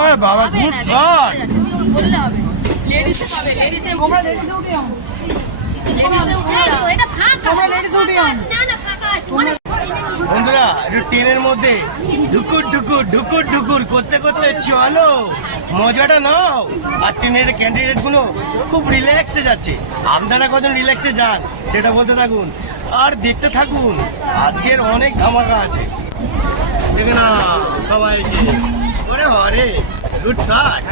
ওই বাবা খুব শর্ট বললে হবে লেডিসে পাবে লেডিসে তোমরা লেডিসে উঠে যাও লেডিসে উঠে যাও এটা ফাঁকা তোমরা লেডিসে উঠে যাও না না ফাঁকা আছে বন্ধুরা একটু ট্রেনের মধ্যে ঢুকুর ঢুকুর ঢুকুর ঢুকুর করতে করতে চলো মজাটা নাও। আর ট্রেনের ক্যান্ডিডেট গুলো খুব রিল্যাক্সে যাচ্ছে। আপনারা কজন রিল্যাক্সে যান সেটা বলতে থাকুন আর দেখতে থাকুন। আজকের অনেক ধামাকা আছে, দেখে না সবাইকে। ওরে হরে গুড শাট।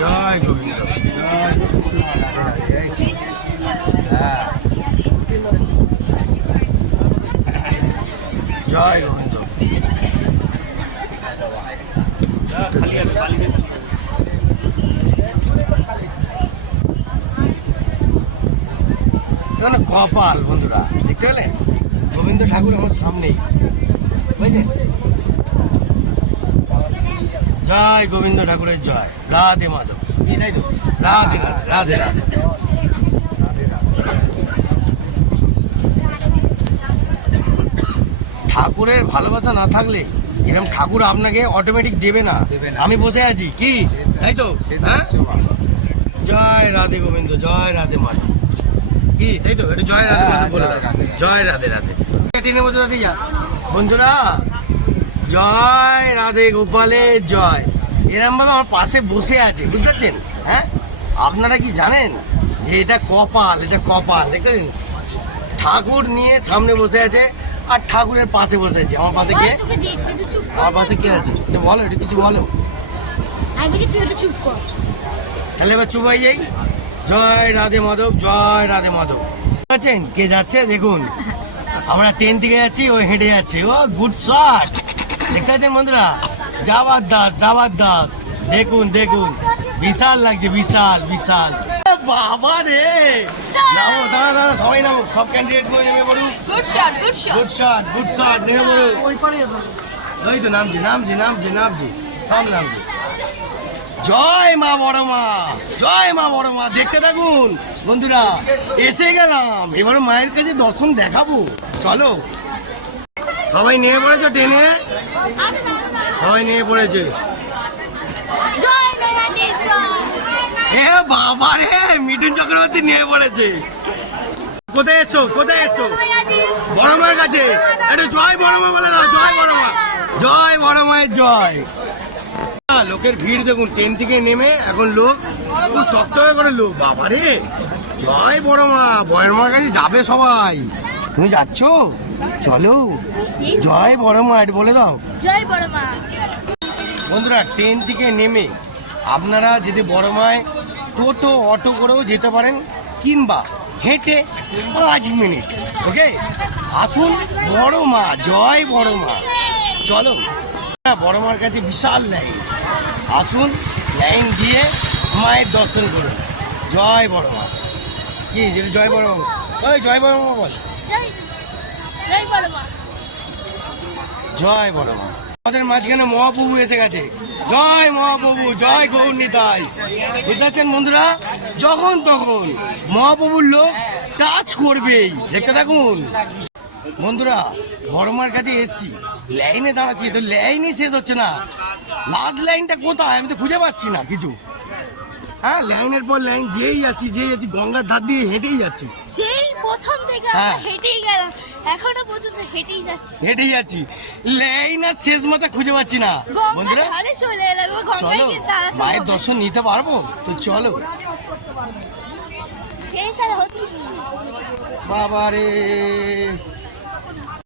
জয় গোবিন্দ জয় গোবিন্দ। এখানে কপাল বন্ধুরা দেখতে পেলেন, গোবিন্দ ঠাকুর আমার সামনেই, বুঝলেন? জয় গোবিন্দ ঠাকুরের জয়। রাধে মাধব, এটাই তো রাধে রাধে রাধে রাধে। ঠাকুরের ভালোবাসা না থাকলে এরকম ঠাকুর আপনাকে অটোমেটিক দেবে না। আমি বসে আছি কি, তাই তো? হ্যাঁ, জয় রাধে গোবিন্দ, জয় রাধে মাধব, কি তাই তো? এটা জয় রাধে মাধব বলে দাও। জয় রাধে রাধে। ট্রেনের মধ্যে রাধে যা বন্ধুরা, জয় রাধে গোপালের জয়। এরম ভাবে আমার পাশে বসে আছে, বুঝতে পারছেন? হ্যাঁ, আপনারা কি জানেন যে এটা কপাল, এটা কপাল। দেখলেন, ঠাকুর নিয়ে সামনে বসে আছে আর ঠাকুরের পাশে বসে আছে। আমার পাশে কে? আমার পাশে কে আছে এটা বলো, এটা কিছু বলো। তাহলে এবার চুপ হয়ে যাই। জয় রাধে মাধব, জয় রাধে মাধব। বুঝতে কে যাচ্ছে দেখুন। আমরা ট্রেন থেকে যাচ্ছি, ও হেঁটে যাচ্ছে। ও গুড শট, দেখতে পাচ্ছেন বন্ধুরা? যাবার দাস, যাবার দাস, দেখুন দেখুন, বিশাল লাগছে, বিশাল বিশাল। বাবা রে, নামো, দাঁড়া দাঁড়া, সবাই নামো, সব ক্যান্ডিডেট গুলো নেমে পড়ুন। Good shot good shot good shot, good shot, নেমে পড়ুন। ওই তো নামছি নামছি নামছি নামছি, সব নামছি। জয় মা বড় মা, জয় মা বড় মা। দেখতে থাকুন বন্ধুরা, এসে গেলাম। এবার মায়ের কাছে দর্শন দেখাবো, চলো। সবাই নিয়ে পড়েছো ট্রেনে, সবাই নিয়ে পড়েছে। এ বাবা রে, মিঠুন চক্রবর্তী নিয়ে পড়েছে। কোথায় এসছো, কোথায় এসছো? বড় মায়ের কাছে। একটু জয় বড় মা বলে দাও। জয় বড় মা, জয় বড় মায়ের জয়। লোকের ভিড় দেখুন, ট্রেন থেকে নেমে এখন লোক তত্তরে করে লোক। বাবা রে, জয় বড় মা, বড় মার কাছে যাবে সবাই। তুমি যাচ্ছ? চলো, জয় বড় মা, এটা বলে দাও। জয় বড় মা। বন্ধুরা, ট্রেন থেকে নেমে আপনারা যদি বড় মায় টোটো অটো করেও যেতে পারেন, কিংবা হেঁটে 5 মিনিট। ওকে, আসুন বড় মা, জয় বড় মা। চলো, বড় মার কাছে বিশাল লাইন। আসুন, লাইন দিয়ে মায়ের দর্শন করুন। জয় বড় মা। কি যেটা জয় বড় মা? ওই জয় বড় মা বল। জয় বড় মা, জয় বড় মা। আমাদের মাঝখানে মহাপ্রভু এসে গেছে। জয় মহাপ্রভু, জয় গৌর নিতাই। বুঝতে পারছেন বন্ধুরা? যখন তখন মহাপ্রভুর লোক টাচ করবেই, দেখতে থাকুন বন্ধুরা। বড় মার কাছে এসছি, লাইনে দাঁড়াচ্ছি, তো লাইনই শেষ হচ্ছে না। লাস্ট লাইনটা কোথায় আমি তো খুঁজে পাচ্ছি না কিছু। হ্যাঁ, লাইনের পর লাইন যেই যাচ্ছি, গঙ্গার ধার দিয়ে হেঁটেই যাচ্ছি। সেই প্রথম থেকে আমরা হেঁটেই গেলাম, এখনো পর্যন্ত হেঁটেই যাচ্ছি, হেঁটেই যাচ্ছি। লাইন আর শেষ মাথা খুঁজে পাচ্ছি না বন্ধুরা। ধারে চলে এলাম, চলো, মায়ের দর্শন নিতে পারবো তো, চলো। শেষ আর হচ্ছে বাবা রে,